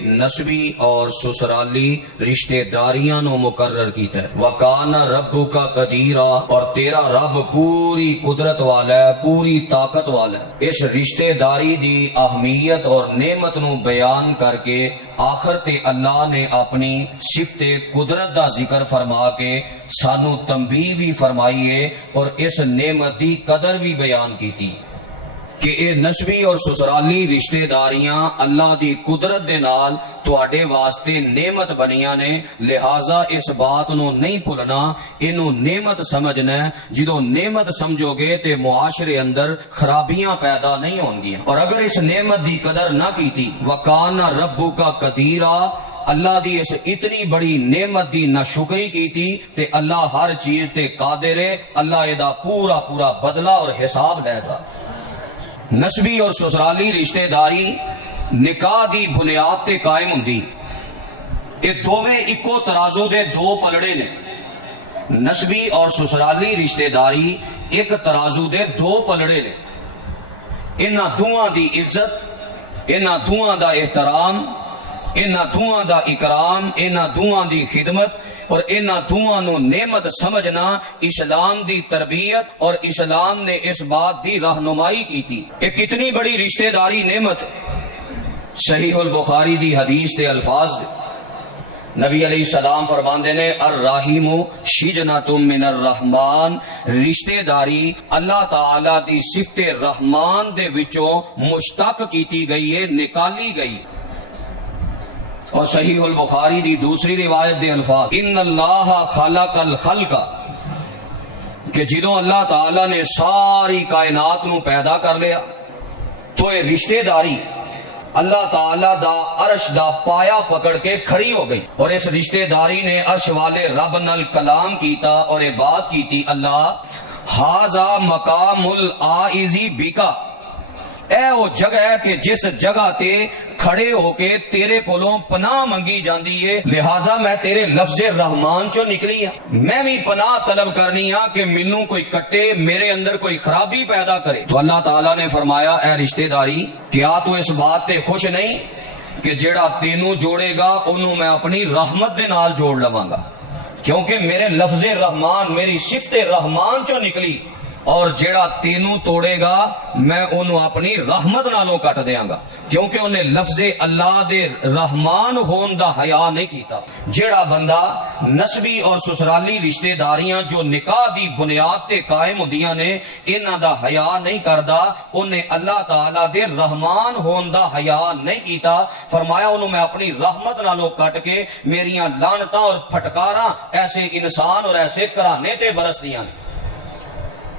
نسبی اور سسرالی رشتے داریاں نو مقرر کیتا ہے۔ وَكَانَ رَبُّكَ قَدِيرًا، اور تیرا رب پوری قدرت والا ہے، پوری طاقت والا ہے۔ اس رشتے داری دی اہمیت اور نعمت نو بیان کر کے آخر تے اللہ نے اپنی صفت قدرت دا ذکر فرما کے سانو تنبیہ بھی فرمائی ہے اور اس نعمت دی قدر بھی بیان کی تھی کہ اے نسبی اور سسرالی رشتے داریاں اللہ دی قدرت دے نال تواڈے واسطے نعمت بنیاں نے، لہٰذا اس بات نو نہیں بھولنا، اینو نعمت سمجھنا ہے۔ جدوں نعمت سمجھو گے تے معاشرے اندر خرابیاں پیدا نہیں ہون گیاں، اور اگر اس نعمت دی قدر نہ کیتی وَكَانَ رَبُّكَ قَدِيرًا، اللہ دی اس اتنی بڑی نعمت دی نہ شکری کیتی تے اللہ ہر چیز تے قادر ہے، اللہ ادا پورا پورا بدلہ اور حساب لے گا۔ نسبی اور سسرالی رشتے داری نکاح دی بنیاد تے قائم ہوندی، یہ دوویں اکو ترازو دے دو پلڑے نے۔ نسبی اور سسرالی رشتے داری ایک ترازو دے دو پلڑے نے، انہاں دوہاں دی عزت، انہاں دوہاں دا احترام، انہاں دوہاں دا اکرام، انہاں دوہاں دی خدمت اور انہاں دوہاں نو نعمت سمجھنا اسلام دی تربیت اور اسلام نے اس بات دی رہنمائی کی تھی۔ ایک کتنی بڑی رشتہ داری نعمت، صحیح البخاری دی حدیث دے الفاظ دے نبی علیہ السلام فرماندے نے الرحیم شجنۃ من الرحمن، رشتہ داری اللہ تعالی دی صفت رحمان دے وچوں مشتق کیتی گئی ہے، نکالی گئی۔ اور صحیح البخاری دی دوسری روایت دے الفاظ ان اللہ خلق الخلق، کہ جدوں اللہ تعالی نے ساری کائنات نو پیدا کر لیا تو یہ رشتہ داری اللہ تعالی دا عرش دا پایا پکڑ کے کھڑی ہو گئی، اور اس رشتہ داری نے عرش والے رب نال کلام کیتا اور یہ بات کیتی اللہ ھذا مقام العائذ بکا، اے وہ جگہ ہے کہ جس جگہ تے کھڑے ہو کے تیرے کولوں پناہ منگی جاندی ہے، لہٰذا میں تیرے لفظ رحمان چوں نکلی ہاں، میں بھی پناہ طلب کرنی ہاں کہ منوں کوئی کٹے، میرے اندر کوئی خرابی پیدا کرے۔ تو اللہ تعالیٰ نے فرمایا اے رشتہ داری، کیا تو اس بات تے خوش نہیں کہ جیڑا تینوں جوڑے گا انہوں میں اپنی رحمت دے نال جوڑ لواں گا، کیونکہ میرے لفظ رحمان، میری صفت رحمان چوں نکلی، اور جیڑا تینوں توڑے گا میں انہوں اپنی رحمت نالوں کٹ دیاں گا، کیونکہ انہیں لفظ اللہ دے رحمان ہون دا حیا نہیں کیتا۔ جیڑا بندہ نسبی اور سسرالی رشتے داریاں جو نکاح دی بنیاد تے قائم ہوندیاں نے انہاں دا حیا نہیں کردا، انہیں اللہ تعالیٰ دے رحمان ہون دا حیا نہیں کیتا۔ فرمایا انہوں میں اپنی رحمت نالوں کٹ کے میریاں لعنتاں اور پھٹکاراں ایسے انسان اور ایسے گھرانے تے برس دیاں نے۔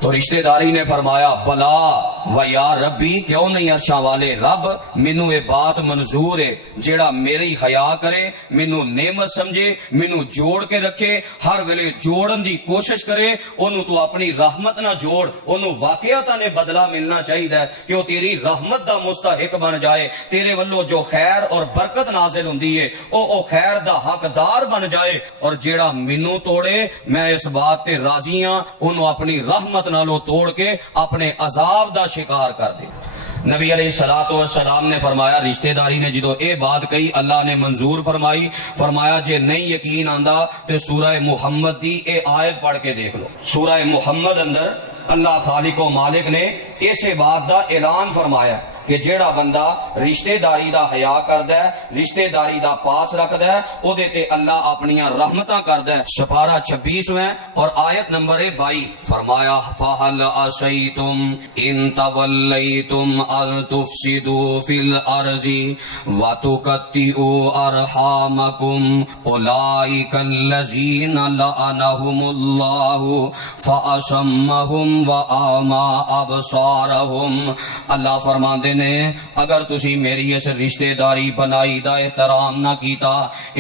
تو رشتہ داری نے فرمایا بلا و یا ربی، کیوں نہیں عرشاں والے رب، مینوں یہ بات منظور ہے جیڑا میری حیا کرے، مینوں نعمت سمجھے، مینوں جوڑ کے رکھے، ہر ویلے جوڑن دی کوشش کرے، انہوں تو اپنی رحمت نہ جوڑ، انہوں واقعتاً بدلہ ملنا چاہیے کہ وہ تیری رحمت دا مستحق بن جائے، تیرے والوں جو خیر اور برکت نازل ہوندی ہے او خیر دا حقدار بن جائے، اور جیڑا مینوں توڑے میں اس بات تے راضی ہاں انہوں اپنی رحمت نالو توڑ کے اپنے عذاب دا شکار کر دے۔ نبی علیہ السلام نے فرمایا رشتہ داری نے جدو اے بات کہی اللہ نے منظور فرمائی، فرمایا جے نہیں یقین آندا تے سورہ محمد دی اے آیت پڑھ کے دیکھ لو۔ سورہ محمد اندر اللہ خالق و مالک نے اسے بات دا اعلان فرمایا کہ جیڑا بندہ رشتہ داری دا حیا کردا ہے، رشتہ داری دا پاس رکھدا ہے، او دے تے اللہ اپنیاں رحمتاں کردا ہے۔ سپارہ 26 اور آیت نمبر 22 فرمایا فَهَلْ عَصَيْتُمْ إِن تَوَلَّيْتُمْ أَن تُفْسِدُوا فِي الْأَرْضِ وَتُقَطِّعُوا أَرْحَامَكُمْ أُولَئِكَ الَّذِينَ لَعَنَهُمُ اللَّهُ فَأَصَمَّهُمْ وَأَعْمَىٰ أَبْصَارَهُمْ۔ اللہ فرماندے نے اگر تسی میری اس رشتہ داری بنائی دا احترام نہ کیتا،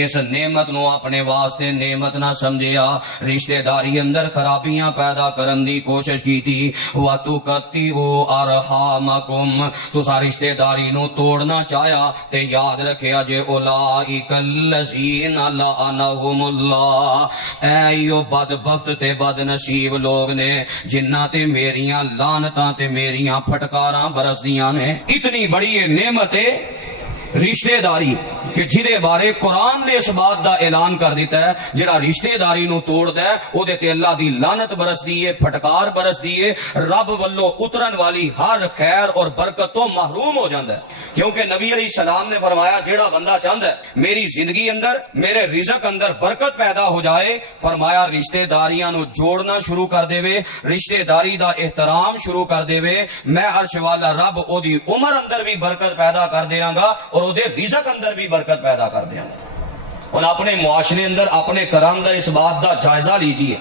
اس نعمت نو اپنے واسطے نعمت نہ سمجھیا، رشتہ داری اندر خرابیاں پیدا کرن دی کوشش کیتی، وَتُقَطِّعُوا أَرْحَامَكُمْ، تسا رشتہ داری نو توڑنا چاہیا تے یاد رکھیا جے اولئک الذین لعنہم اللہ، اے یو بدبخت تے بد نصیب لوگ نے جنہاں تے میریاں لعنتاں تے میریاں پھٹکاراں برس دیاں نے۔ اتنی بڑی یہ نعمت ہے رشتے داری کہ جہدے بارے قرآن نے اس بات دا اعلان کر دیتا ہے جڑا رشتے داری نو توڑ دے او دے تے اللہ دی لعنت برس دیئے، پھٹکار برس دیئے، رب والو اترن والی ہر خیر اور برکت تو محروم ہو جاندہ ہے۔ کیونکہ نبی علیہ السلام نے فرمایا جڑا بندہ چاہتا ہے میری زندگی اندر میرے رزق اندر برکت پیدا ہو جائے، فرمایا رشتے داریاں نو جوڑنا شروع کر دے وے، رشتے داری دا احترام شروع کر دے وے، میں عرش والا رب او دی عمر اندر بھی برکت پیدا کر دیاں گا اور او دے رزق اندر بھی برکت پیدا کر دیاں گا۔ اور اپنے معاشرے اندر اپنے کرام اندر اس بات دا جائزہ لیجئے،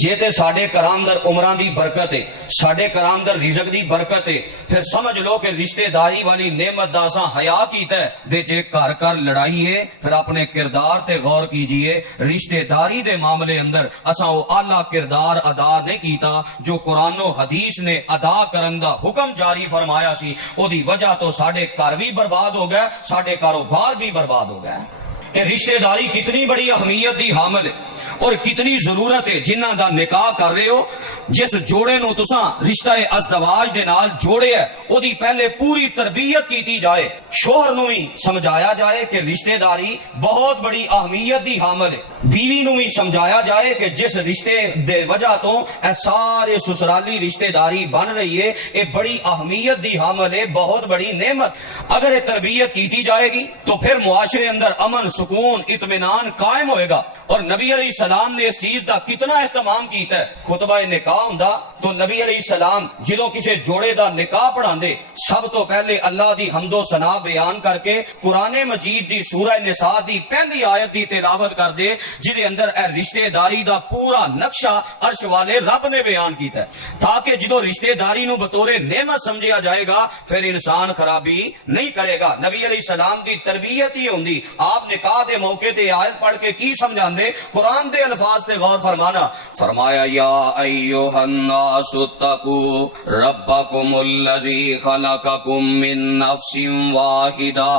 جے تے ساڈے کرام در عمران دی برکت ہے، ساڈے کرام در رزق دی برکت ہے، پھر سمجھ لو کہ رشتے داری والی نعمت دا اساں حیا کیتا ہے دے جے کر کر لڑائی ہے، پھر اپنے کردار تے غور کیجئے، رشتے داری دے معاملے اندر اساں وہ اعلیٰ کردار ادا نہیں کیتا جو قرآن و حدیث نے ادا کرن دا حکم جاری فرمایا سی، او دی وجہ تو ساڈے گھر بھی برباد ہو گئے، ساڈے کاروبار بھی برباد ہو گئے۔ کہ رشتے داری کتنی بڑی اہمیت دی حامل ہے اور کتنی ضرورت ہے جنہ دا نکاح کر رہے ہو، جس جوڑے نو تساں رشتہ ازدواج دے نال جوڑے ہے او دی پہلے پوری تربیت کیتی جائے، شوہر نو ہی سمجھایا جائے کہ رشتہ داری بہت بڑی اہمیت دی حامل ہے، بیوی نو ہی سمجھایا جائے کہ جس رشتے دے وجہ تو اے سارے سسرالی رشتہ داری بن رہی ہے اے بڑی اہمیت دی حامل ہے، بہت بڑی نعمت۔ اگر یہ تربیت کیتی جائے گی تو پھر معاشرے اندر امن سکون اطمینان قائم ہوئے گا۔ اور نبی علیہ السلام نے اس چیز دا کتنا اہتمام کیتا ہے، خطبہ نکاح ہوندا تو نبی علیہ السلام جدوں کسے جوڑے دا نکاح پڑھاندے سب تو پہلے اللہ دی حمد و ثنا بیان کر کے قرآن مجید دی سورہ نساء دی پہلی آیت دی تلاوت کر دے جدے اندر اے رشتے داری دا پورا نقشہ عرش والے رب نے بیان کیتا ہے، تاکہ جدوں رشتے داری نو بطور نعمت سمجھیا جائے گا پھر انسان خرابی نہیں کرے گا۔ نبی علیہ السلام دی تربیت ہی ہوندی، آپ نکاح دے موقع تے آیت پڑھ کے کی سمجھاندے، قرآن دے الفاظ تے غور فرمانا، فرمایا یا ایھا الناس اتقوا ربکم الذی خلقکم من نفس واحدہ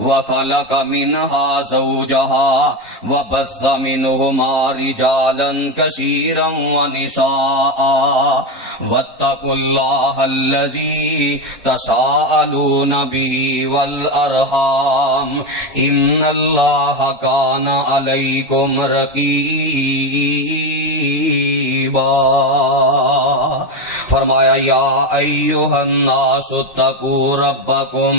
وخلق منها زوجها وبث منهما رجالا كثيرا ونساء واتقوا الله الذي تساءلون به والأرحام إن الله كان عليكم رقيبا۔ فرمایا یا ایھا الناس اتقوا ربکم،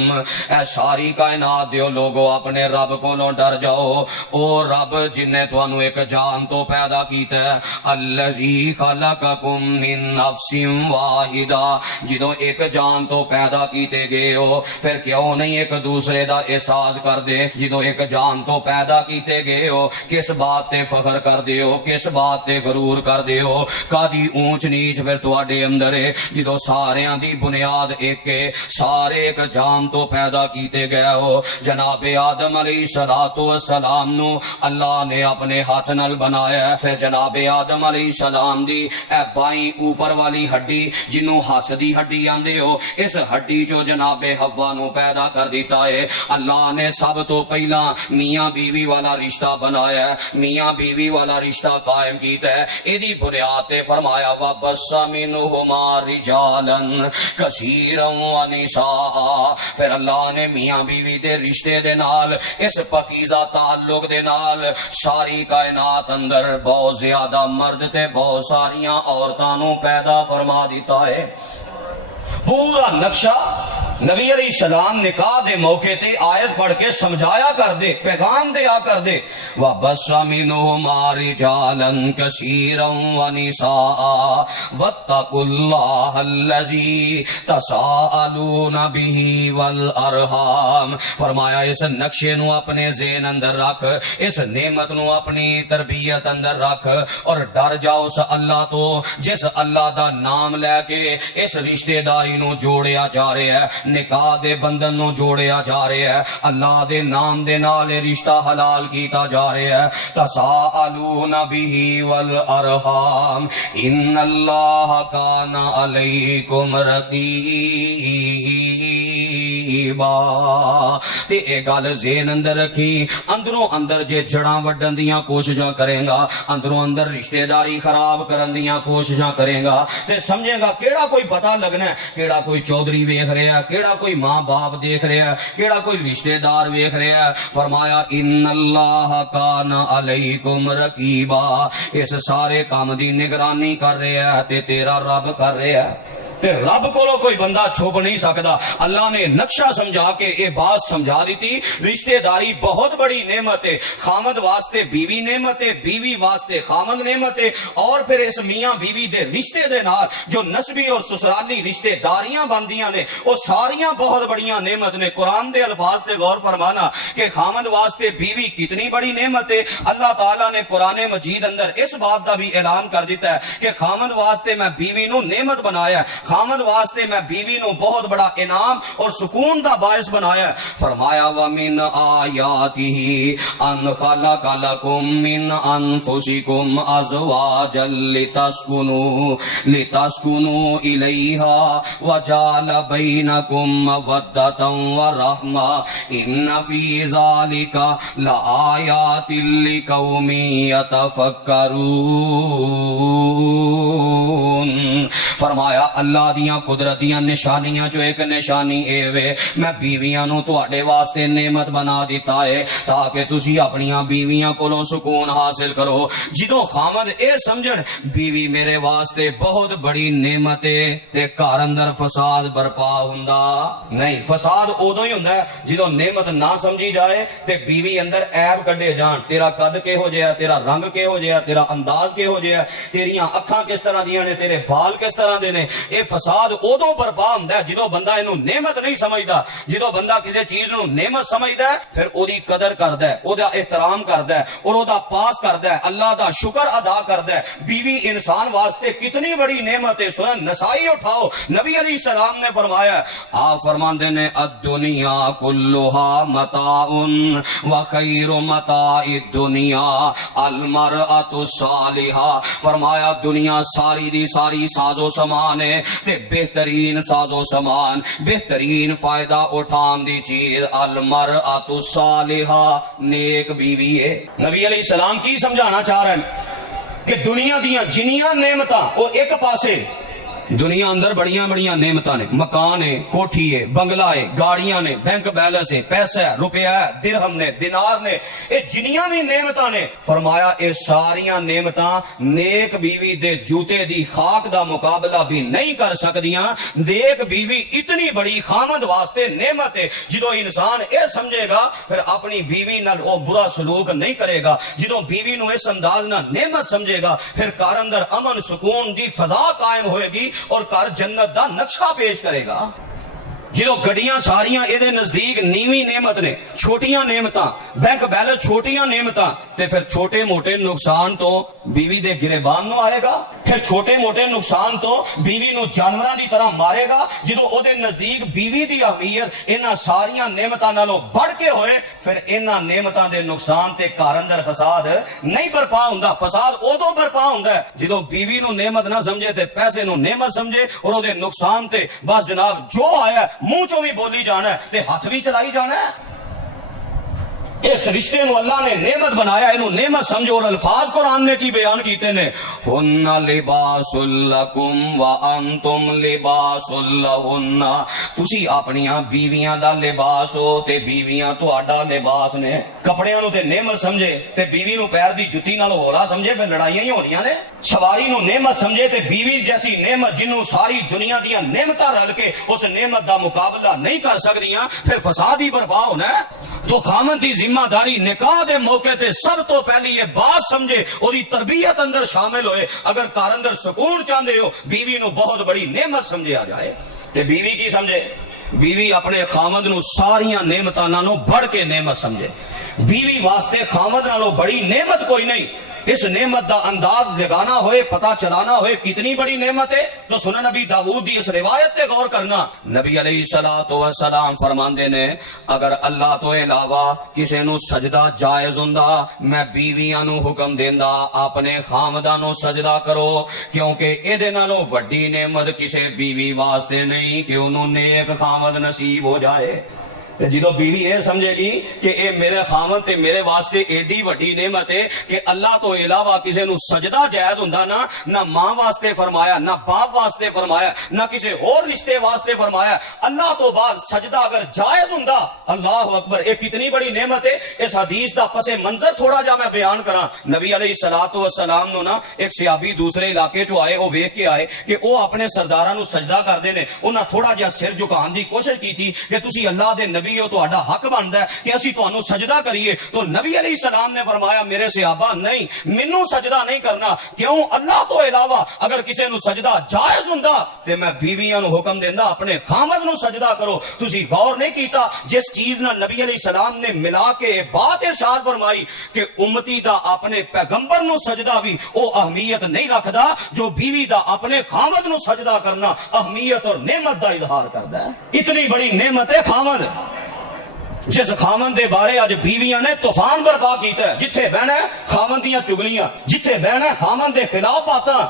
اے ساری کائنات دیو لوگو اپنے رب کو ڈر جاؤ، او رب جن نے تانوں ایک جان تو پیدا کیتا ہے، الذی خلقکم من نفس واحدہ، جدوں ایک جان تو پیدا کیتے گئے ہو پھر کیوں نہیں ایک دوسرے دا احساس کر دے، جدوں ایک جان تو پیدا کیتے گئے ہو کس بات تے فخر کر دے ہو، کس بات تے غرور کر دے ہو، کادی اونچ نیچ پھر تواڈے اندر ہے، جدوں ساریاں دی بنیاد ایک ہے، سارے ایک جان تو پیدا کیتے گئے ہو۔ جناب آدم علیہ السلام نو اللہ نے اپنے ہاتھ نال بنایا ہے، پھر جناب آدم علیہ السلام دی اے بائیں اوپر والی ہڈی جنوں ہس دی ہڈی آندے ہو، اس ہڈی جو جناب حوا نو پیدا کر دیتا ہے۔ اللہ نے سب تو پہلا میاں بیوی والا رشتہ بنایا ہے، میاں بیوی والا رشتہ قائم کیتا ہے، ایدی بنیاد تے فرمایا وَبَثَّ مِنْهُمَا رِجَالًا كَثِيرًا وَنِسَاءً، پھر اللہ نے میاں بیوی دے رشتے دے نال اس پاکیزہ تعلق دے نال ساری کائنات اندر بہت زیادہ مرد تے بہت ساریاں عورتاں نو پیدا فرما دیتا ہے۔ پورا نقشہ نبی علیہ السلام نکاح دے موقع تے آیت پڑھ کے سمجھایا کر دے، پیغام دیا کر دے، وَبَثَّ مِنْهُمَا رِجَالًا كَثِيرًا وَنِسَاءً وَاتَّقُوا اللَّهَ الَّذِي تَسَاءَلُونَ بِهِ وَالْأَرْحَامَ۔ فرمایا اس نقشے نو اپنے ذہن اندر رکھ، اس نعمت نو اپنی تربیت اندر رکھ اور ڈر جاؤ اس اللہ تو جس اللہ دا نام لے کے اس رشتے داری نو جوڑیا جا رہا ہے، نکاح دے بندن نو جوڑیا جا رہا ہے، اللہ دے نام دے نال رشتہ حلال کیتا جا رہا ہے۔ تساءلون به والارحام ان اللہ کان علیکم رقیبا۔ رقیبا تے اے گل ذہن اندر رکھی اندروں اندر جے جڑاں وڈن دیاں کوششاں کرے گا اندروں اندر رشتہ داری خراب کرن دیاں کوششاں کرے گا تے سمجھے گا کیڑا کوئی پتہ لگنا ہے کیڑا کوئی چودھری ویکھ رہا ہے کیڑا کوئی ماں باپ دیکھ رہا ہے کیڑا کوئی رشتہ دار ویکھ رہا ہے فرمایا ان اللہ کان علیکم رقیبا اس سارے کام دی نگرانی کر رہا ہے تے تیرا رب کر رہا ہے تے رب کو کوئی بندہ چھپ نہیں سکتا اللہ نے نقشہ سمجھا کے یہ بات سمجھا دیتی رشتہ داری بہت بڑی نعمت ہے خامد واسطے بیوی نعمت ہے بیوی واسطے خامد نعمت ہے اور پھر اس میاں بیوی دے رشتے دے نال جو نسبی اور سسرالی رشتہ داریاں بندیاں نے وہ ساریاں بہت بڑیاں نعمت نے قرآن دے الفاظ تے غور فرمانا کہ خامد واسطے بیوی کتنی بڑی نعمت ہے اللہ تعالیٰ نے قرآن مجید اندر اس بات کا بھی اعلان کر دیتا ہے کہ خامد واسطے میں بیوی نو نعمت بنایا ہے خامد واسطے میں بیوی نو بہت بڑا انعام اور سکون دا باعث بنایا ہے فرمایا وَمِنْ آیَاتِهِ أَنْ خَلَقَ لَكُم مِّنْ أَنفُسِكُمْ أَزْوَاجًا لِتَسْكُنُوا إِلَيْهَا وَجَعَلَ بَيْنَكُم مَّوَدَّةً وَرَحْمَةً إِنَّ فِي ذَلِكَ لَآيَاتٍ لِقَوْمٍ يَتَفَكَّرُونَ فرمایا اللہ دیاں قدرت دیاں نشانیاں جو ایک نشانی اے وے میں بیویاں نو تواڈے واسطے نعمت بنا دیتا ہے تاکہ تسی اپنیاں بیویاں کولوں سکون حاصل کرو جدوں خامد اے سمجھن بیوی میرے واسطے بہت بڑی نعمت ہے تے گھر اندر فساد برپا ہوندا نہیں فساد ادوں ہی ہوندا ہے جدوں نعمت نہ سمجھی جائے تے بیوی اندر عیب کڈے جان تیرا قد کہو جہا تیرا رنگ کہو جہا تیرا انداز کہو جہا تیریاں اکھاں کس طرح دیاں نے تیرے بال کس طرح دے نے اے فساد ادوں برپا ہوندا ہے جدوں بندہ اینو نعمت نہیں سمجھدا جدوں بندہ کسی چیز نو نعمت سمجھدا ہے پھر اودی قدر کردا ہے اودا احترام کردا ہے اور اودا پاس کردا ہے اللہ دا شکر ادا کردا ہے بیوی انسان واسطے کتنی بڑی نعمت ہے سنن نسائی اٹھاؤ نبی علیہ السلام نے فرمایا آپ فرماندے نے الدنیا کلھا متاع وخیر متاع الدنیا المرأۃ الصالحہ فرمایا دنیا ساری دی ساری ساز و سامان ہے تے بہترین ساز و سامان بہترین فائدہ اٹھان دی چیز المرأۃ الصالحہ نیک بیوی ہے نبی علیہ السلام کی سمجھانا چاہ رہے ہیں کہ دنیا دیاں جنیاں نعمتاں وہ ایک پاسے دنیا اندر بڑیاں بڑیاں نعمتاں نے مکان ہے کوٹھی ہے بنگلہ ہے گاڑیاں نے بینک بیلنس ہے پیسہ ہے روپیہ ہے درہم نے دینار نے اے جنیاں بھی نعمتاں نے فرمایا اے ساریاں نعمتاں نیک بیوی دے جوتے دی خاک دا مقابلہ بھی نہیں کر سکدیاں نیک بیوی اتنی بڑی خامد واسطے نعمت ہے جدوں انسان اے سمجھے گا پھر اپنی بیوی نال او برا سلوک نہیں کرے گا جدوں بیوی نو اس انداز نال نعمت سمجھے گا پھر گھر اندر امن سکون دی فضا قائم ہوئے گی اور گھر جنت دا نقشہ پیش کرے گا جدو گڈیاں ساریاں یہ نزدیک نیویں نعمت نے چھوٹیاں نعمتاں بینک بیلنس چھوٹیاں نعمتاں تے پھر چھوٹے موٹے نقصان تو بیوی دے گریبان نو آئے گا پھر چھوٹے موٹے نقصان تو بیوی نو جانوراں دی طرح مارے گا جدو او دے نزدیک بیوی دی اہمیت انہاں ساریاں نعمتاں نالوں بڑھ کے ہوئے پھر انہاں نعمتاں دے نقصان تے گھر اندر فساد نہیں برپا ہوندا فساد ادوں برپا ہوندا ہے جدو بیوی نو نعمت نہ سمجھے تے پیسے نو نعمت سمجھے اور او دے نقصان تے بس جناب جو آیا منہ چوں بھی بولی جانا ہے تے ہاتھ بھی چلائی جانا ہے اس رشتے نو اللہ نے نعمت بنایا انہوں نعمت سمجھو اور الفاظ قرآن نے کی بیان کیتے نے ہن لباس لکم وانتم لباس لہن تسی اپنیاں بیویاں دا لباس ہو تے بیویاں تہاڈا لباس نے کپڑیاں نو تے نعمت سمجھے تے بیوی نو پیر دی جُتی نال ہولا سمجھے پھر لڑائیاں ہی ہو رہیاں نے سواری نو نعمت سمجھے تے بیوی جیسی نعمت جنوں ساری دنیا دیاں نعمتاں رل کے اس نعمت دا مقابلہ نہیں کر سکدیاں پھر فساد ہی برپا ہونا ہے تو خامن دی ذمہ داری نکاح دے موقع تے سب تو پہلی یہ بات سمجھے اور تربیت اندر شامل ہوئے اگر گھر اندر سکون چاہندے ہو بیوی نو بہت بڑی نعمت سمجھے آ جائے تے بیوی کی سمجھے بیوی اپنے خامد نو ساریاں نعمتاں نالوں بڑھ کے نعمت سمجھے بیوی واسطے خامد نالوں بڑی نعمت کوئی نہیں اس نعمت دا انداز لگانا ہوئے پتہ چلانا ہوئے کتنی بڑی نعمت ہے تو سنن نبی داؤد دی اس روایت تے غور کرنا نبی علیہ الصلوۃ والسلام فرماندے نے اگر اللہ تو علاوہ کسے نو سجدہ جائز ہوندا میں بیویاں نو حکم دیندا اپنے خامداں نو سجدہ کرو کیونکہ اے نالوں وڈی نعمت کسے بیوی واسطے نہیں کہ انہوں نیک خامد نصیب ہو جائے تے جدو بیوی یہ سمجھے گی کہ اے میرے خاوند تے میرے واسطے ایڈی وڈی نعمت ہے کہ اللہ تو علاوہ کسی نو سجدہ جائز ہوندا نہ ماں واسطے فرمایا، نہ باپ واسطے فرمایا، نہ کسی اور رشتے واسطے فرمایا، اللہ تو بعد سجدہ اگر جائز ہوندا، اللہ اکبر، ایک کتنی بڑی نعمت ہے۔ اس حدیث دا پس منظر تھوڑا جا میں بیان کراں۔ نبی علیہ الصلوۃ والسلام نو نا ایک صحابی دوسرے علاقے چوں آئے، وہ ویکھ کے آئے کہ وہ اپنے سرداراں نو سجدہ کردے نے، انہاں تھوڑا جہا سر جھکان دی کوشش کی تھی کہ تسی اللہ دے نبی ہو، تہاڈا حق بندا ہے کہ اسی تانوں سجدہ کریے۔ تو نبی علیہ السلام نے فرمایا میرے صحابہ نہیں، مینوں سجدہ نہیں کرنا، کیوں؟ اللہ تو علاوہ اگر کسی نو سجدہ جائز ہوندا تے میں بیویاں نو حکم دیندا اپنے خامد نو سجدہ کرو۔ تسی غور نہیں کیتا جس چیز نہ نبی علیہ السلام نے ملا کے بات ارشاد فرمائی کہ امتی دا اپنے پیغمبر نو سجدہ بھی او اہمیت نہیں رکھدا جو بیوی دا اپنے خامد نو سجدہ کرنا اہمیت اور نعمت دا اظہار کردا ہے۔ اتنی بڑی نعمت ہے خامد، جس خامن دے بارے اج بیویاں نے طوفان برپا کیتا ہے، جتھے بہنا ہے خامن دیاں چگلیاں، جتھے بہنا ہے خامن دے خلاف باتاں۔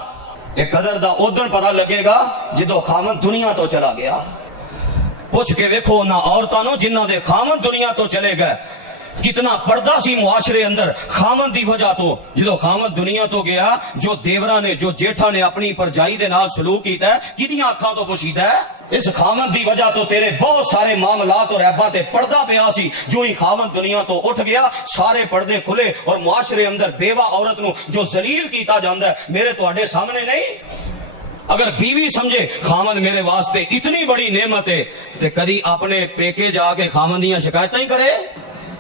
ایک قدر دا ادھر پتہ لگے گا جدو خامن دنیا تو چلا گیا۔ پوچھ کے ویکھو نہ عورتاں نو جنہاں دے خامن دنیا تو چلے گئے، کتنا پردہ سی معاشرے اندر خامن دی وجہ تو۔ جدو خامن دنیا تو گیا، جو دیوراں نے، جو جیٹھاں نے اپنی پرجائی دے نال سلوک کیتا ہے، کدیاں اکھاں تو پوشیدہ ہے؟ اس خامن دی وجہ تو تیرے بہت سارے معاملات اور عیباں تے پردہ پیا سی۔ جو ہی خامن دنیا تو اٹھ گیا، سارے پردے کھلے، اور معاشرے اندر بیوہ عورت نو جو ذلیل کیتا جاندا ہے میرے تواڈے سامنے نہیں۔ اگر بیوی سمجھے خامن میرے واسطے اتنی بڑی نعمت ہے تے کدی اپنے پیکے جا کے خامن دیاں شکایتاں ہی کرے۔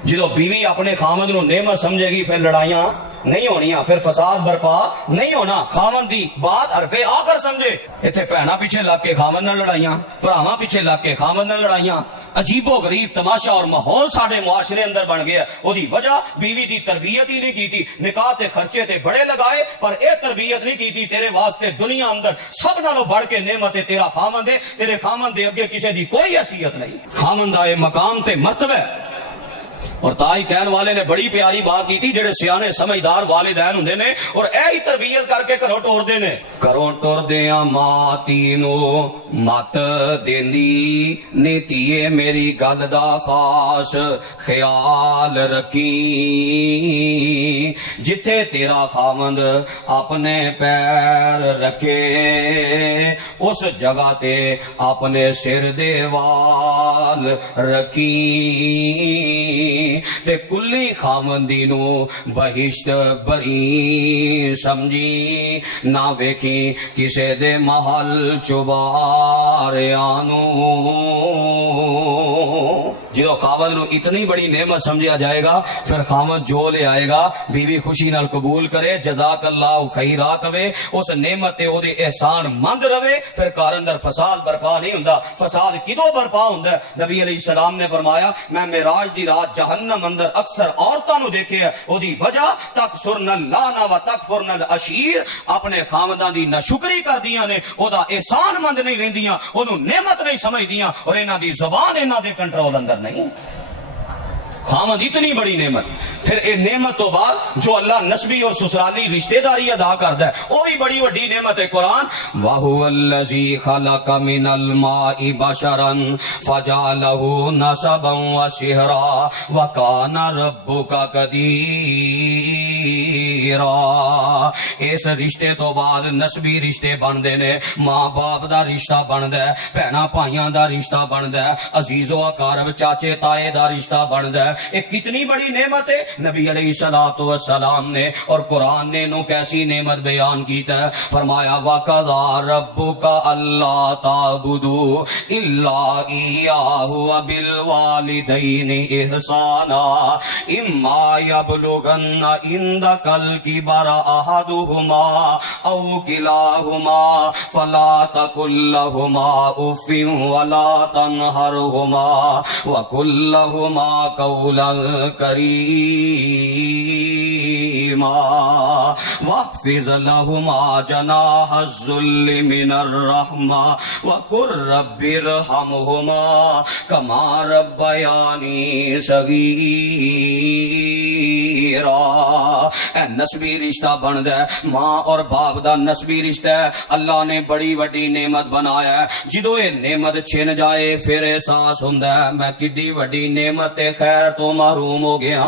جدو بیوی اپنے خامن نو نعمت سمجھے گی پھر لڑائیاں نہیں ہونیاں، پھر فساد برپا نہیں ہونا۔ خامن دی بات حرف آخر سمجھے۔ ایتھے بہناں پیچھے لگ کے خامن نال لڑائیاں، بھراواں پیچھے لگ کے خامن نال لڑائیاں۔ عجیب و غریب تماشا اور ماحول ساڈے معاشرے اندر بن گیا۔ اودی وجہ بیوی دی تربیت ہی نہیں کیتی، نکاح تے خرچے تے بڑے لگائے پر اے تربیت نہیں کیتی۔ تیرے واسطے دنیا اندر سب نالوں بڑھ کے نعمت تیرا خامن دے، تیرے خامن دے اگے کسے دی کوئی حیثیت نہیں۔ خامن دا اے مقام تے مرتبہ ہے۔ اور تائی کہن والے نے بڑی پیاری بات کی تھی، جڑے سیانے سمجھدار والدین ہوندے نے اور اے ہی تربیت کر کے گھروں ٹور دے نے۔ گھروں ٹور دیاں ماں تینو مت دیندی نیتیے میری گل دا خاص خیال رکھی، جتھے تیرا خامند اپنے پیر رکھے اس جگہ تے اپنے سر دے وال رکھی، تے کلی خامندی نو بہشت بری سمجھی، نہ ویکھی کسے دے محل چباریانو۔ جدو خامد نو اتنی بڑی نعمت سمجھا جائے گا پھر خامد جو لے آئے گا بیوی خوشی نال قبول کرے، جزاک اللہ خیرہ کہے، اس نعمت تے او دے احسان مند رہے، پھر کار اندر فساد برپا نہیں ہوندا۔ فساد کدوں برپا ہوندا ہے؟ نبی علیہ السلام نے فرمایا میں معراج دی رات جہنم اندر اکثر عورتاں نو دیکھے ہے، او دی وجہ تکسرن اللعن و تکفرن العشیر، اپنے خامداں دی ناشکری کردیاں نے، او دا احسان مند نہیں رہندیاں، اونوں نعمت نہیں سمجھدیاں، اور انہاں دی زبان انہاں دے کنٹرول اندر نہیں۔ خامد اتنی بڑی نعمت، پھر اے نعمت تو بعد جو اللہ نسبی اور سسرالی رشتہ داری ادا کرتا ہے وہ بھی بڑی وڈی نعمت ہے۔ قرآن وَهُوَ الَّذِي خَلَقَ مِنَ الْمَاءِ بَشَرًا فَجَعَلَهُ نَسَبًا وَصِهْرًا وَكَانَ رَبُّكَ قَدِيرًا۔ اس رشتے تو بعد نسبی رشتے بندے نے، ماں باپ دا رشتہ بندا ہے، بہناں بھائیاں دا رشتہ بندا ہے، عزیز و اقارب چاچے تائے دا رشتہ بندا ہے۔ ایک کتنی بڑی نعمت ہے نبی علیہ الصلوۃ والسلام نے اور قرآن نے نو کیسی نعمت بیان کیتا ہے۔ فرمایا وَقَضَىٰ رَبُّكَ أَلَّا تَعْبُدُوا إِلَّا إِيَّاهُ وَبِالْوَالِدَيْنِ إِحْسَانًا إِمَّا يَبْلُغَنَّ عِندَكَ الْكِبَرَ أَحَدُهُمَا أَوْ كِلَاهُمَا فَلَا تَقُل لَّهُمَا أُفٍّ وَلَا تَنْهَرْهُمَا وَقُل لَّهُمَا قَوْلًا كَرِيمًا واخفض لهما جناح الذل من الرحمة وقل رب ارحمهما كما ربياني صغيرا۔ اے نسبی رشتہ بندا ہے، ماں اور باپ دا نسبی رشتہ ہے، اللہ نے بڑی وڈی نعمت بنایا ہے، جدو یہ نعمت چھن جائے پھر احساس ہوندا ہے میں کڈی وڈی نعمت تے خیر تو محروم ہو گیا۔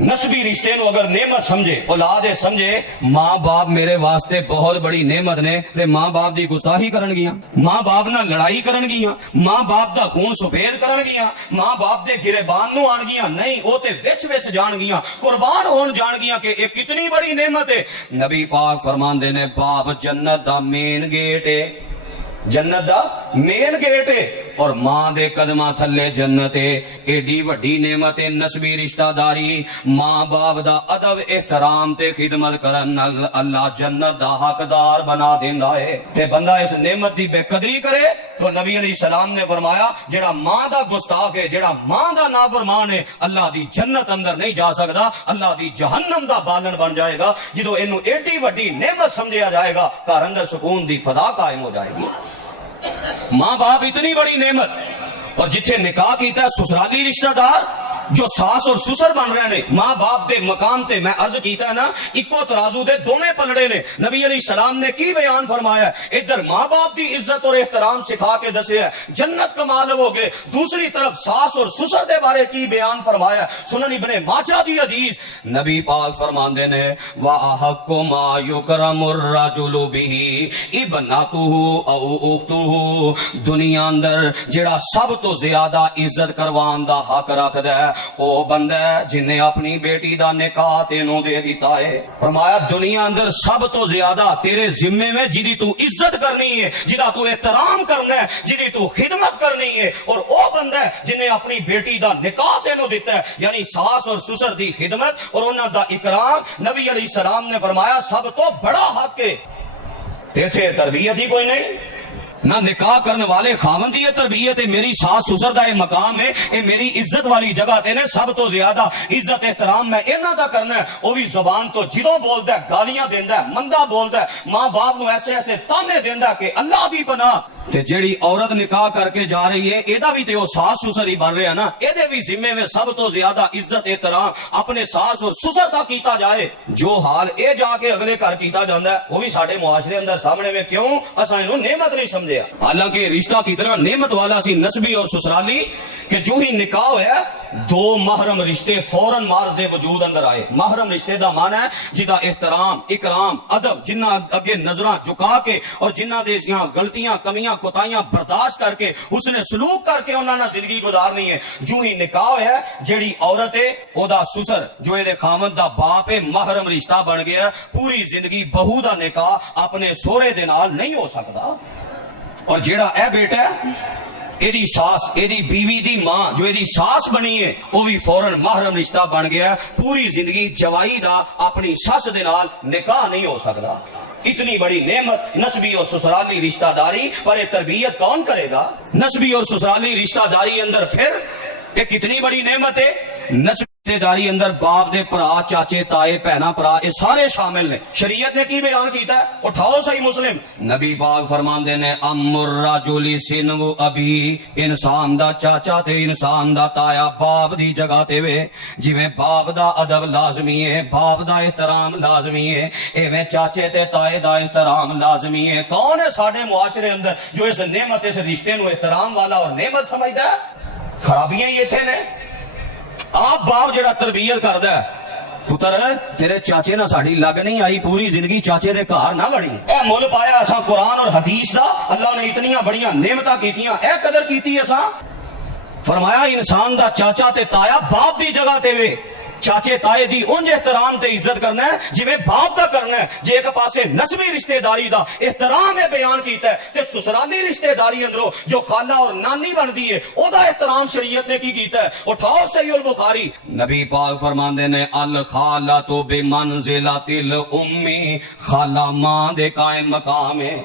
نسبی رشتے نو اگر نعمت سمجھے، اولاد سمجھے ماں باپ میرے واسطے بہت بڑی نعمت نے، تے ماں باپ دی گستاخی کرن گیاں، ماں باپ نال لڑائی کرن گیاں، ماں باپ دا خون سفید کرن گیاں، ماں باپ دے گریبان نو آن گیاں، نہیں او تے وچ وچ جان گیاں، قربان ہون جان گیاں کہ یہ کتنی بڑی نعمت ہے۔ نبی پاک فرماندے نے باپ جنت دا مین گیٹ ہے، جنت دا مین گیٹ ہے، اور ماں دے قدمہ تھلے جنت ہے، ایڈی وڈی نعمت ہے نسبی رشتہ داری۔ ماں باپ دا ادب احترام تے خدمت کرن نال اللہ جنت دا حقدار بنا دیندا ہے، تے بندہ اس نعمت دی بے قدری کرے تو نبی علیہ السلام نے فرمایا جڑا ماں دا گستاخ ہے، جڑا ماں دا نافرمان ہے، اللہ دی جنت اندر نہیں جا سکدا، اللہ دی جہنم دا بالن بن جائے گا۔ جدو اینو ایڈی وڈی نعمت سمجھیا جائے گا گھر اندر سکون دی فضا قائم ہو جائے گی۔ ماں باپ اتنی بڑی نعمت، اور جتھے نکاح کیتا ہے سسرالی رشتہ دار جو ساس اور سسر بن رہے نے، ماں باپ دے مقام تے میں عرض کیتا ہے نا اکو ترازو دے دوویں پلڑے نے۔ نبی علیہ السلام نے کی بیان فرمایا ہے، ادھر ماں باپ دی عزت اور احترام سکھا کے دسیا ہے جنت کما لو گے، دوسری طرف ساس اور سسر دے بارے کی بیان فرمایا ہے۔ سنن ابن ماجہ دی حدیث نبی پاک فرماندے نے وَأَحَقُّ مَا يُكْرَمُ الرَّجُلُ بِهِ ابْنَتُهُ او اُخْتُهُ، دنیا اندر جڑا سب تو زیادہ عزت کروان دا حق رکھدا ہے او بندہ ہے جنہیں اپنی بیٹی دا نکاح تینوں دے دیتا ہے۔ فرمایا دنیا اندر سب تو زیادہ تیرے ذمے میں جدی تو عزت کرنی ہے، جدا تو احترام کرنا ہے، جدی تو خدمت کرنی ہے، اور او بندہ ہے جنہیں اپنی بیٹی دا نکاح تینوں دیتا ہے، یعنی ساس اور سسر دی خدمت اور انہاں دا اکرام۔ نبی علیہ السلام نے فرمایا سب تو بڑا حق ہے، تیتھے تربیت ہی کوئی نہیں، نہ نکاح کرنے والے خاوند یہ تربیت ہے، میری ساس سسر دا یہ مقام ہے، یہ میری عزت والی جگہ تے نے، سب تو زیادہ عزت احترام میں انہاں دا کرنا ہے۔ وہ بھی زبان تو جدوں بولدا ہے گالیاں دیندا ہے، مندا بولدا ہے، ماں باپ نو ایسے ایسے تانے دیندا ہے کہ اللہ دی پناہ۔ تے جیڑی عورت نکاح کر کے جا رہی ہے ایدا بھی تے او ساس سسر ہی بن رہے ہیں نا، ایدے بھی ذمے میں سب تو زیادہ عزت احترام اپنے ساس اور سسر دا کیتا جائے۔ جو حال اے جا کے اگلے گھر کیتا جاندا ہے وہ بھی ساڈے معاشرے اندر سامنے میں، کیوں اساں اینو نعمت نہیں سمجھیا، حالانکہ رشتہ کتنا نعمت والا سی نسبی اور سسرالی کہ جو ہی نکاح ہویا دو محرم رشتے فوراً مارز وجود اندر آئے۔ محرم رشتے دا معنی ہے جدا احترام اکرام ادب، جنہ اگے نظراں جھکا کے اور جنہ دے غلطیاں کمیاں کوتاہیاں برداشت کر کے حسن سلوک کر کے انہاں نے زندگی گزارنی ہے۔ جو ہی نکاح ہے جیڑی عورت ہے او دا سسر جو اے دے خاوند دا باپ ہے محرم رشتہ بن گیا، پوری زندگی بہو دا نکاح اپنے سورے دے نال نہیں ہو سکتا۔ اور جیڑا اے بیٹا ہے ایدی ساس ایدی بیوی دی ماں جو ایدی ساس بنی ہے وہ بھی فوراً محرم رشتہ بن گیا، پوری زندگی جوائی دا اپنی سس دے نال نکاح نہیں ہو سکتا۔ اتنی بڑی نعمت نسبی اور سسرالی رشتہ داری، پر یہ تربیت کون کرے گا؟ نسبی اور سسرالی رشتہ داری اندر پھر یہ کتنی بڑی نعمت ہے۔ نسبی رشتہ داری اندر باپ دے پرا چاچے تائے بہنا پرا یہ سارے شامل نے۔ شریعت نے کی بیان کیتا ہے، اٹھاؤ صحیح مسلم، نبی پاک فرماندے نے ام الرجل سنو ابی، انسان دا چاچا تے انسان دا تایا باپ دی جگہ تے وے، جویں باپ دا ادب لازمی ہے باپ دا احترام لازمی ہے، ایویں چاچے تے تائے دا احترام لازمی ہے۔ کون ہے ساڈے معاشرے اندر جو اس نعمت اس رشتے نو احترام والا اور نعمت سمجھدا ہے؟ خرابیاں ہی ایتھے نے۔ آپ باپ جڑا تربیت کردا ہے پتر تیرے چاچے نہ ساڑی لگ نہیں آئی، پوری زندگی چاچے دے گھر نہ بڑی، اے مل پایا اساں قرآن اور حدیث دا، اللہ نے اتنیاں بڑیاں نعمتاں کیتیاں، اے قدر کیتی اساں۔ فرمایا انسان دا چاچا تے تایا باپ دی جگہ تے وے، چاچے تائے دی انج احترام تے عزت کرنا ہے جویں باپ دا کرنا ہے۔ جے ایک پاسے نسبی رشتہ داری دا احترام ہے بیان کیتا ہے تے سسرالی رشتہ داری اندروں جو خالہ اور نانی بندی ہے او دا احترام شریعت نے کی کیتا ہے۔ اٹھاؤ صحیح البخاری، نبی پاک فرماندے نے الخالۃ بمنزلۃ الام، خالہ ماں دے قائم مقام ہے۔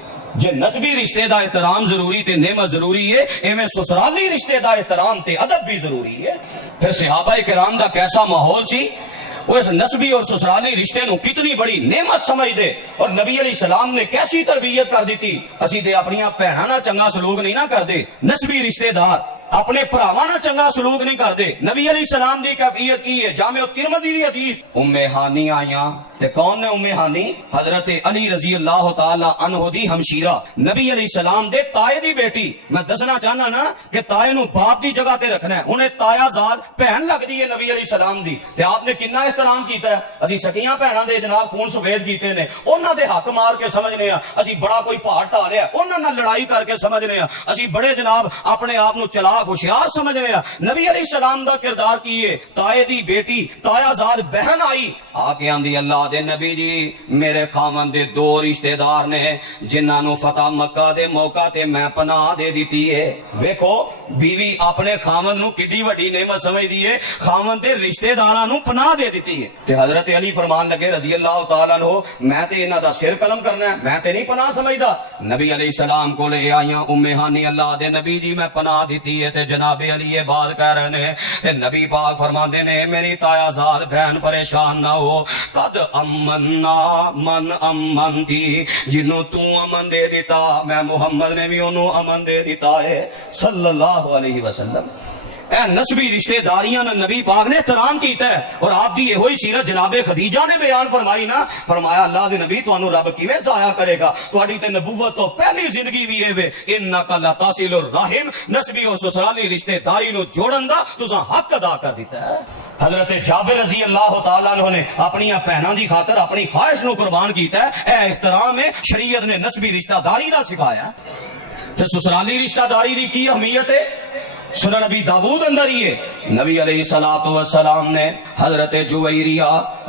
جے نسبی رشتے دا احترام ضروری تے نعمت ضروری ہے، ایویں سسرالی رشتے دا احترام تے ادب بھی ضروری ہے۔ پھر صحابہ کرام دا کیسا ماحول سی، وہ اس نسبی اور سسرالی رشتے نو کتنی بڑی نعمت سمجھ دے، اور نبی علیہ السلام نے کیسی تربیت کر دیتی۔ اسی تے اپنی بہناں نال چنگا سلوک نہیں نہ کردے، نسبی رشتے دار اپنے بھراواں نال چنگا سلوک نہیں کرتے. نبی علیہ السلام دی کیفیت کی ہے؟ جامع ترمذی دی حدیث. ہانی آئیاں تے کون نے ہانی؟ حضرت علی رضی اللہ تعالی عنہ دی ہمشیرہ، نبی علیہ السلام دے تائے دی بیٹی. میں دسنا چاہنا نا کہ تائے نو باپ دی جگہ تے رکھنا ہے. انہیں تایا زاد بہن لگدی ہے نبی علیہ السلام دی، تے آپ نے کتنا احترام کیتا ہے. اسی سکیاں بہناں دے جناب خون سفید کیتے نے، انہاں دے حق مار کے سمجھنے ہاں اسی بڑا کوئی پہاڑ ٹا لیا، انہاں نال لڑائی کر کے سمجھنے ہاں اسی بڑے جناب اپنے آپ نو چلاک ہوشیار سمجھنے ہاں. نبی علیہ السلام دا کردار کی ہے؟ تائے دی بیٹی تایا زاد بہن آئی آ کے آندی اللہ دے نبی جی میرے خاوند دے دو رشتہ دار نے جنہاں نو فتح مکہ دے موقع تے میں پناہ دے دیتی ہے. ویکھو بیوی اپنے خاوند نو کڈی وڈی نعمت سمجھدی ہے، خاوند دے رشتہ داراں نو پناہ دے دیتی ہے. تے حضرت علی فرمان لگے رضی اللہ تعالیٰ عنہ میں تے انہاں دا سر قلم کرنا ہے، میں تے نہیں پناہ سمجھدا. نبی علیہ السلام کو لے آئیاں ہانی اللہ دے نبی جی میں پناہ دیتی ہے. تے جناب علی یہ بات کہہ رہے ہیں تے نبی پاک فرماندے نے میری تایا زاد بہن پریشان نہ ہو، قد امنا من امن دی، جنوں تو امن دے دیتا میں محمد نے بھی انہوں امن دے دیتا ہے صلی اللہ علیہ وسلم. اے نسبی رشتہ داریاں نے نبی پاک نے احترام کیتا ہے. اور آپ دی یہ ہوئی سیرت جناب خدیجہ نے بیان فرمائی نا، فرمایا اللہ دے نبی تانوں رب کیویں ضائع کرے گا، تہاڈی تے نبوت تو پہلی زندگی بھی ہے وے انک لتصل الرحم، نسبی اور سسرالی رشتہ داری نو جوڑن دا تساں حق ادا کر دیتا ہے. حضرت جابر رضی اللہ تعالیٰ عنہ نے اپنی بہناں دی خاطر اپنی خواہش نو قربان کیتا ہے. اے احترام ہے شریعت نے نسبی رشتہ داری دا سکھایا. تے سسرالی رشتہ داری دی کی اہمیت ہے؟ سنن نبی داؤد اندر ہی ہے. نبی علیہ الصلوۃ والسلام نے حضرت جویریہ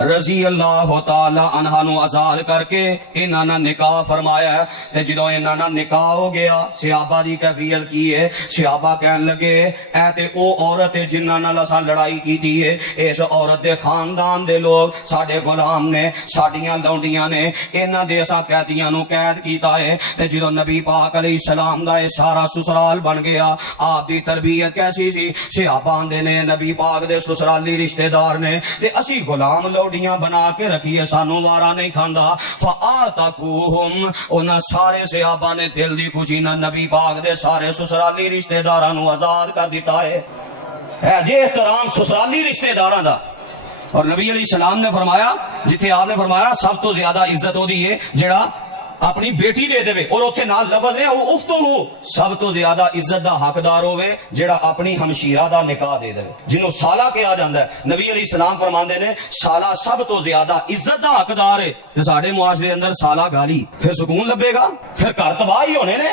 رضی اللہ تعالی عنہا نو آزاد کر کے انہاں نال نکاح فرمایا ہے. تے جدوں انہاں نال نکاح ہو گیا صحابہ دی کیفیت کی ہے؟ صحابہ کہن لگے اے تے او عورت ہے جنہاں نال اساں لڑائی کیتی ہے، اس عورت دے خاندان دے لوگ ساڈے غلام نے، ساڈیاں لونڈیاں نے، انہاں دے اساں قیدیاں نو قید کیتا ہے. تے جدوں نبی پاک علیہ السلام دا اے سارا سسرال بن گیا، آپ دی تربیت کیسی سی؟ صحابہ آندے نے نبی پاک دے سسرالی رشتہ دار نے تے اسی غلام لوڈیاں بنا کے رکھیے، سانو وارا نہیں کھاندا. فآتقوہم، انہاں سارے صحابہ نے دل دی خوشی نال نبی پاک دے سارے سسرالی رشتہ داراں نو آزاد کر دیتا ہے. جے احترام سسرالی رشتہ داراں دا. اور نبی علیہ السلام نے فرمایا جتھے آپ نے فرمایا سب تو زیادہ عزت ہو دی ہے جڑا اپنی بیٹی دے دے، اور اتنے نال لفظ ہے وہ اختہ، سب تو زیادہ عزت دا حقدار ہوئے جڑا اپنی ہمشیرہ دا نکاح دے دے، جنہوں سالہ کہا جاندہ ہے. نبی علیہ السلام فرماندے نے سالہ سب تو زیادہ عزت دا حقدار ہے. تے ساڈے معاشرے اندر سالہ گالی پھر سکون لبے گا، پھر گھر تباہی ہونے نے.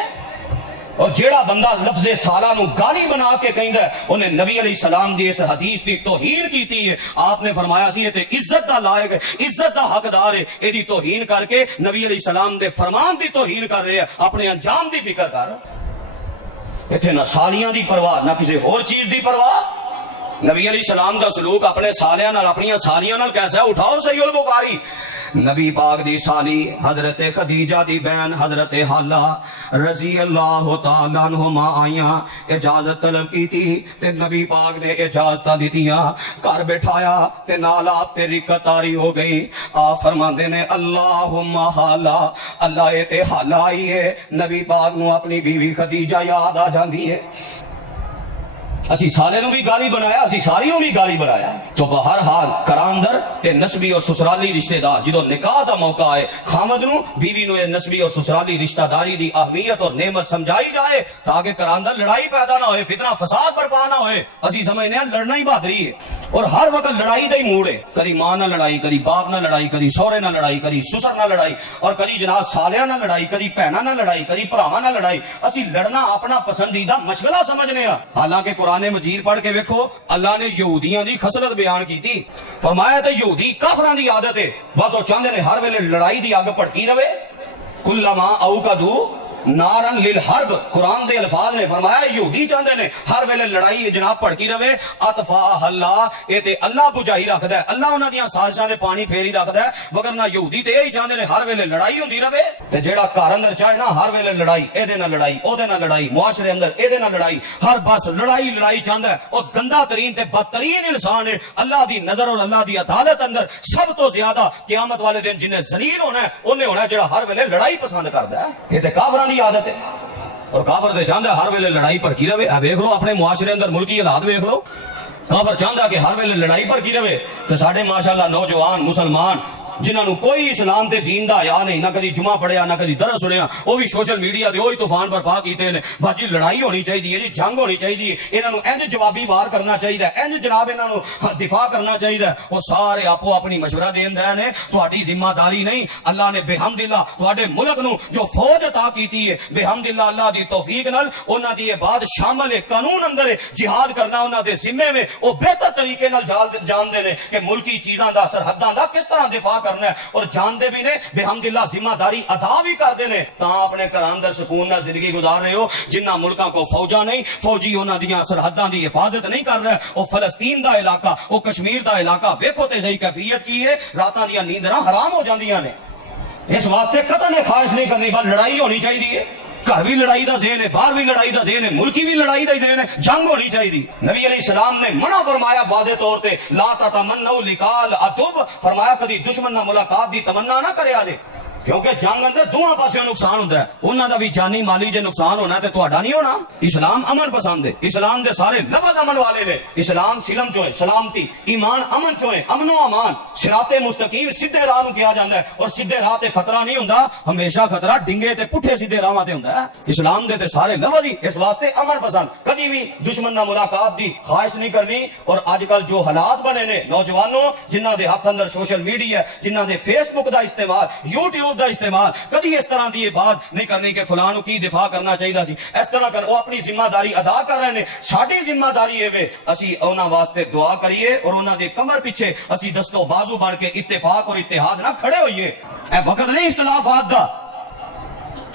اور جیڑا بندہ لفظ سالہ نو گالی بنا کے کہندا ہے انہیں نبی علیہ السلام دی اس حدیث دی توہین کیتی ہے. آپ نے فرمایا سی تے عزت دا لائق ہے، عزت دا حقدار ہے، ایدی توہین کر کے نبی علیہ السلام دے فرمان دی توہین کر رہے ہیں. اپنے انجام دی فکر کر، ایتھے نہ سالیاں دی پرواہ نہ کسی اور چیز دی پرواہ. نبی علیہ السلام دا سلوک اپنے سالیاں نال اپنی سالیاں نال کیسا ہے؟ اٹھاؤ صحیح البخاری. نبی پاک دی سالی حضرت خدیجہ دی بہن حضرت حالہ رضی اللہ تعالیٰ عنہما آئیاں، اجازت طلب کی تھی تے نبی پاک نے اجازت دیتیاں، گھر بٹھایا تے نال آپ تے رکت آری ہو گئی. آپ فرماندے نے اللہم حالہ، اللہ اے تے حالہ آئی ہے. نبی پاک نو اپنی بیوی خدیجہ یاد آ جاندی ہے. اسی سالے نو بھی گالی بنایا، اسی ساری نو بھی گالی بنایا. تو بہرحال کراندر تے نسبی اور سسرالی رشتہ دار جدو نکاح دا موقع آئے خامد نو بیوی نو نسبی اور سسرالی رشتہ داری دی اہمیت اور نعمت سمجھائی جائے تاکہ کراندر لڑائی پیدا نہ ہوئے، فتنہ فساد برپا نہ ہوئے. اسی سمجھنے ہیں لڑنا ہی بہادری ہے اور ہر وقت لڑائی دا ہی موڑ ہے. کدی ماں نہ لڑائی، کدی باپ نہ لڑائی، کدی سورے نہ لڑائی، کدی سسر نہ لڑائی، اور کدی جناب سالیاں نہ لڑائی، کدی بہناں نہ لڑائی، کدی بھراواں نہ لڑائی. اسی لڑنا اپنا پسندیدہ مشغلہ سمجھنے ہیں. حالانکہ قرآن مجید پڑھ کے ویکھو اللہ نے یہودیاں دی خصلت بیان کی تھی. فرمایا تے یہودی کافراں دی عادت ہے، بس وہ چاہندے نے ہر ویلے لڑائی دی اگ بھڑکی رہے. کلما اوقدوا نارن للحرب، قرآن دے الفاظ نے فرمایا یہودی چاہندے نے ہر ویلے لڑائی جناب بھڑکی رہے. اطفاء اللہ، اے تے اللہ بجائی رکھدا ہے، اللہ انہاں دیاں سازشاں دے پانی پھیری رکھدا ہے. وگرنہ یہودی تے یہی چاہندے نے ہر ویلے لڑائی ہوندی رہے. تے جیڑا گھر اندر چاہے نا ہر ویلے لڑائی، اے دے نال لڑائی، او دے نال لڑائی، معاشرے اندر اے دے نال لڑائی، ہر بس لڑائی لڑائی چاہندا ہے. او گندا ترین تے بدترین انسان ہے. اللہ دی نظر اور اللہ دی عدالت اندر سب تو زیادہ قیامت والے دن جنہیں ذلیل ہونا ہے انہیں ہونا ہے جڑا ہر ویلے لڑائی پسند کردا ہے. یہ تے کافراں دی عادت ہے. اور کافر تے چاہندا ہر ویلے لڑائی بھڑکی رہے. ویکھ لو اپنے معاشرے اندر ملکی حالات ویکھ لو. کافر چاہندا کہ ہر ویلے لڑائی بھڑکی رہے تے ساڈے ماشاءاللہ نوجوان مسلمان جنہاں نو کوئی اسلام تے دین دا حیا نہیں, نہ کدی جمعہ پڑھیا نہ کدی درس سنیا, وہ بھی سوشل میڈیا تے وہی طوفان برپا کیتے نے. باجی لڑائی ہونی چاہیے جی, جنگ ہونی چاہیے, انہاں نو انج جوابی وار کرنا چاہیے, انج جناب انہاں نو دفاع کرنا چاہیے. وہ سارے آپو اپنی مشورہ دین رہے نے. تہاڈی ذمہ داری نہیں, اللہ نے بحمداللہ تہاڈے ملک نو جو فوج عطا کیتی ہے بحمداللہ اللہ دی توفیق نال انہاں دی یہ بات شامل ہے قانون اندر جہاد کرنا انہاں دے ذمے میں. وہ بہتر طریقے نال جاندے نے کہ ملکی چیزاں دا سرحداں دا کس طرح دفاع کرنا ہے, اور جاندے بھی نے بحمداللہ ذمہ داری ادا بھی کردے نے. تاں اپنے گھراں اندر سکون نال زندگی گزار رہے ہو. جنہ ملکاں کو فوجاں نہیں, فوجی انہاں دیاں سرحداں دی حفاظت نہیں کر رہے. وہ فلسطین دا علاقہ, وہ کشمیر دا علاقہ ویکھو تے صحیح کیفیت کی ہے. راتاں دیاں نیندراں حرام ہو جاندیاں نے. اس واسطے قطع نے خواہش نہیں کرنی, بس لڑائی ہونی چاہیے. گھر بھی لڑائی دا ذہن ہے, باہر بھی لڑائی دا ذہن ہے, ملکی بھی لڑائی دا ذہن ہے. جنگ ہونی چاہیے. نبی علیہ السلام نے منع فرمایا واضح طور تے, لا تتمنوا لقاء العدو, فرمایا کبھی دشمن نہ ملاقات دی تمنا نہ کریا جے, کیونکہ جنگ اندر دونوں پاسوں نقصان ہوتا ہے. انہاں دا بھی جانی مالی جے نقصان ہونا تے تہاڈا نہیں ہونا. اسلام امن پسند ہے, اسلام دے سارے لفظ امن والے نے. اسلام سلم چو ہے سلامتی, ایمان امن چو ہے امن و امان. صراط مستقیم سیدھے راہ نو کہا جاندا ہے, اور سیدھے راہ تے خطرہ نہیں ہوندا, ہمیشہ خطرہ ڈنگے تے پٹھے سیدھے راہاں تے ہوندا ہے. اسلام دے تے سارے لفظ ہی اس واسطے امن پسند. کبھی بھی دشمن نہ ملاقات دی خواہش نہیں کرنی. اور اج کل جو حالات بنے نے نوجوانوں جنہاں دے ہاتھ اندر سوشل میڈیا ہے, جنہاں دے فیس بک دا استعمال, یوٹیوب دا استعمال, کدی اس طرح دی یہ بات نہیں کرنی کہ فلاں نو کی دفاع کرنا چاہیے سی. اس طرح کر وہ اپنی ذمہ داری ادا کر رہے ہیں. ساری ذمہ داری ہے اسی انہاں واسطے دعا کریے, اور انہاں دے کمر پیچھے اسی دستو بازو بن کے اتفاق اور اتحاد نہ کھڑے ہوئیے. اے وقت نہیں اختلافات دا,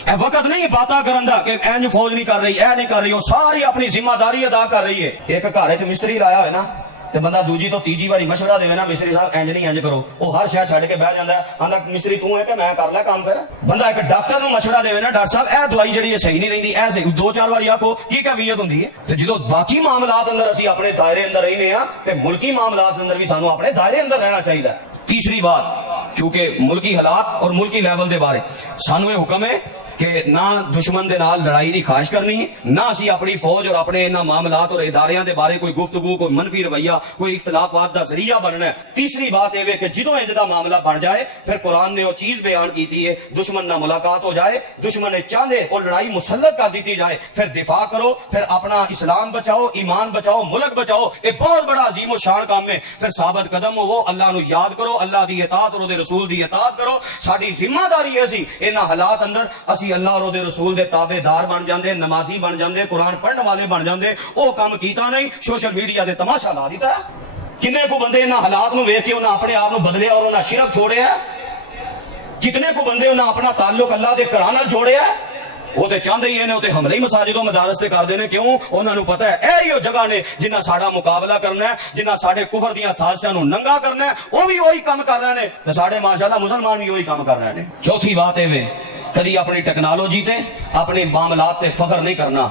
اے وقت نہیں باتاں کرن دا کہ اینج فوج نہیں کر رہی, اے نہیں کر رہی. وہ ساری اپنی ذمہ داری ادا کر رہی ہے. ایک گھر وچ مستری لایا ہوئے نا, تے بندہ دوجی تو تیجی واری مشورہ دے نا, مستری صاحب انج نہیں انج کرو, وہ ہر شے چھڈ کے بیٹھ جاندا ہے. آندا مستری تو ہے کہ میں کر لے کام. پھر بندہ ایک ڈاکٹر نو مشورہ دے نا, ڈاکٹر صاحب اے دوائی جڑی ہے صحیح نہیں رہندی, اے صحیح, دو چار واری آکھو کی کیفیت ہوندی ہے. تے جدوں باقی معاملات اندر اسی اپنے دائرے اندر رہنے ہاں, تے ملکی معاملات اندر بھی سانو اپنے دائرے اندر رہنا چاہیے. تیسری بات, چونکہ ملکی حالات اور ملکی لیول دے بارے سانو یہ حکم ہے کہ نہ دشمن دے نال لڑائی دی خواہش کرنی ہے, نہ اسی اپنی فوج اور اپنے انہاں معاملات اور اداریاں دے بارے کوئی گفتگو, کوئی منفی رویہ, کوئی اختلافات دا ذریعہ بننا ہے. تیسری بات یہ ہے کہ جدوں انج دا معاملہ بن جائے, پھر قرآن نے وہ چیز بیان کیتی ہے, دشمن نہ ملاقات ہو جائے, دشمن نے چاہے اور لڑائی مسلط کر دیتی جائے, پھر دفاع کرو, پھر اپنا اسلام بچاؤ, ایمان بچاؤ, ملک بچاؤ. یہ بہت بڑا عظیم و شان کام ہے. پھر ثابت قدم ہو, اللہ نو یاد کرو, اللہ دی اطاعت اور دے رسول دی اطاعت کرو. ساری ذمہ داری ہے اسی انہاں حالات اندر اسی اللہ اور دے رسول دے تابع دار بن جاندے, نمازی بن جاندے, قرآن پڑھنے والے بن جاندے. وہ کام کیتا نہیں, سوشل میڈیا دے تماشا لا دیتا ہے. کنے کو بندے انہاں حالات نو ویکھ کے انہاں اپنے آپ نو بدلیا اور انہاں شرک چھوڑیا, کتنے کو بندے انہاں اپنا تعلق اللہ دے گھراں نال جوڑیا. وہ تے چاہتے ہی ہیں, وہ تے حملے مساجدوں مدارس تے کر دینے. کیوں؟ انہاں نو پتہ ہے اے جگہ نے جنہاں ساڈا مقابلہ کرنا ہے, جنہاں ساڈے کفر دیاں سازشاں نو ننگا کرنا ہے, وہ بھی وہی کام کر رہے ہیں, تے ساڈے ماشاءاللہ مسلمان بھی وہی کام کر رہے ہیں. چوتھی بات ہے کدی اپنی ٹیکنالوجی تے اپنے معاملات تے فخر نہیں کرنا.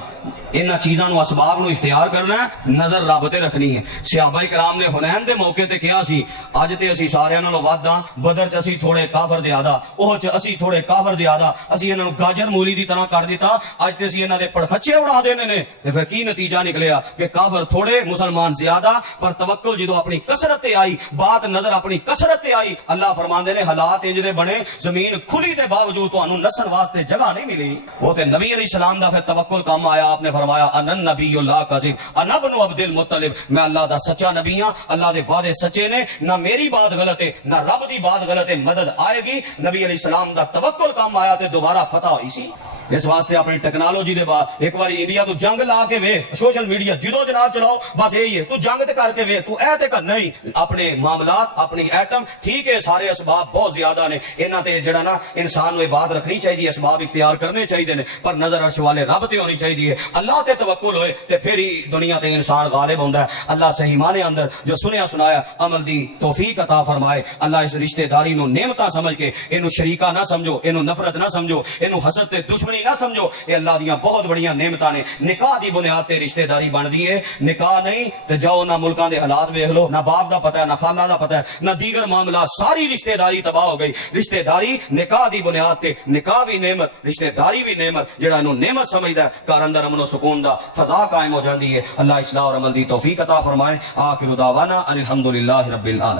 انہاں چیزاں نو اسباب نو اختیار کرنا ہے, نظر رب تے رکھنی ہے. صحابہ کرام نے حنین دے موقع تے کہا سی, اج تے اسی سارے نالوں ود ہاں, بدر چ اسی تھوڑے کافر زیادہ, اوہ چ اسی تھوڑے کافر زیادہ, اسی انہاں نو گاجر مولی دی طرح کر دیتا, اج تے اسی انہاں دے پڑخچے اڑا دینے نے. تے پھر کی نتیجہ نکلیا کہ کافر تھوڑے مسلمان زیادہ. پر توکل جدوں اپنی کثرت تے آئی, بات نظر اپنی کثرت تے آئی, اللہ فرماندے نے حالات انج دے بنے, زمین کھلی دے باوجود تانوں نسن واسطے جگہ نہیں ملی. وہ تے نبی علیہ السلام دا پھر توکل کام آیا. آپ نے فرمایا ان نبی اللہ کاذب انا ابن عبد المطلب, میں اللہ دا سچا نبی ہاں, اللہ دے وعدے سچے نے, نہ میری بات غلط ہے نہ رب دی بات غلط ہے, مدد آئے گی. نبی علیہ السلام دا توکل کام آیا تے دوبارہ فتح ہوئی سی. اس واسطے اپنی ٹیکنالوجی دے بعد ایک باری انڈیا تو جنگ لا کے وے, سوشل میڈیا جدو جناب چلاؤ بس یہی ہے, تو جنگ تے کر کے وے, تو اے تے کر نہیں. اپنے معاملات, اپنی ایٹم ٹھیک ہے, سارے اسباب بہت زیادہ نے, انہاں تے جڑا نا انسان نو بات رکھنی چاہیے, اسباب اختیار کرنے چاہیے نے, پر نظر عرش والے رب تے ہونی چاہیے. اللہ تے توکل ہوئے تے پھر ہی دنیا تے انسان غالب ہوندا ہے. اللہ صحیح معنی اندر جو سنیا سنایا عمل دی توفیق عطا فرمائے. اللہ اس رشتہ داری نو نعمتاں سمجھ کے اینو شریکہ نہ سمجھو, اینو نفرت نہ سمجھو, اینو حسد تے دشمنی نہیں نہ سمجھو، یہ اللہ دیاں بہت بڑیاں نعمتاں نے۔ نکاح دی بنیاد تے رشتہ داری بندی ہے، نکاح نہیں تے جاؤ نہ ملکاں دے حالات ویکھ لو، نہ باپ دا پتہ ہے، نہ خالہ دا پتہ ہے، نہ دیگر معاملات، ساری رشتہ داری تباہ ہو گئی۔ رشتہ داری نکاح دی بنیاد تے، نکاح بھی نعمت، رشتہ داری بھی نعمت، جڑا انہوں نعمت سمجھدا ہے گھر اندر امن و سکون دا فضا قائم ہو جاندی ہے۔ اللہ اصلاح اور عمل دی توفیق عطا فرمائے۔ آخر دعوانا ان الحمدللہ رب العالمین۔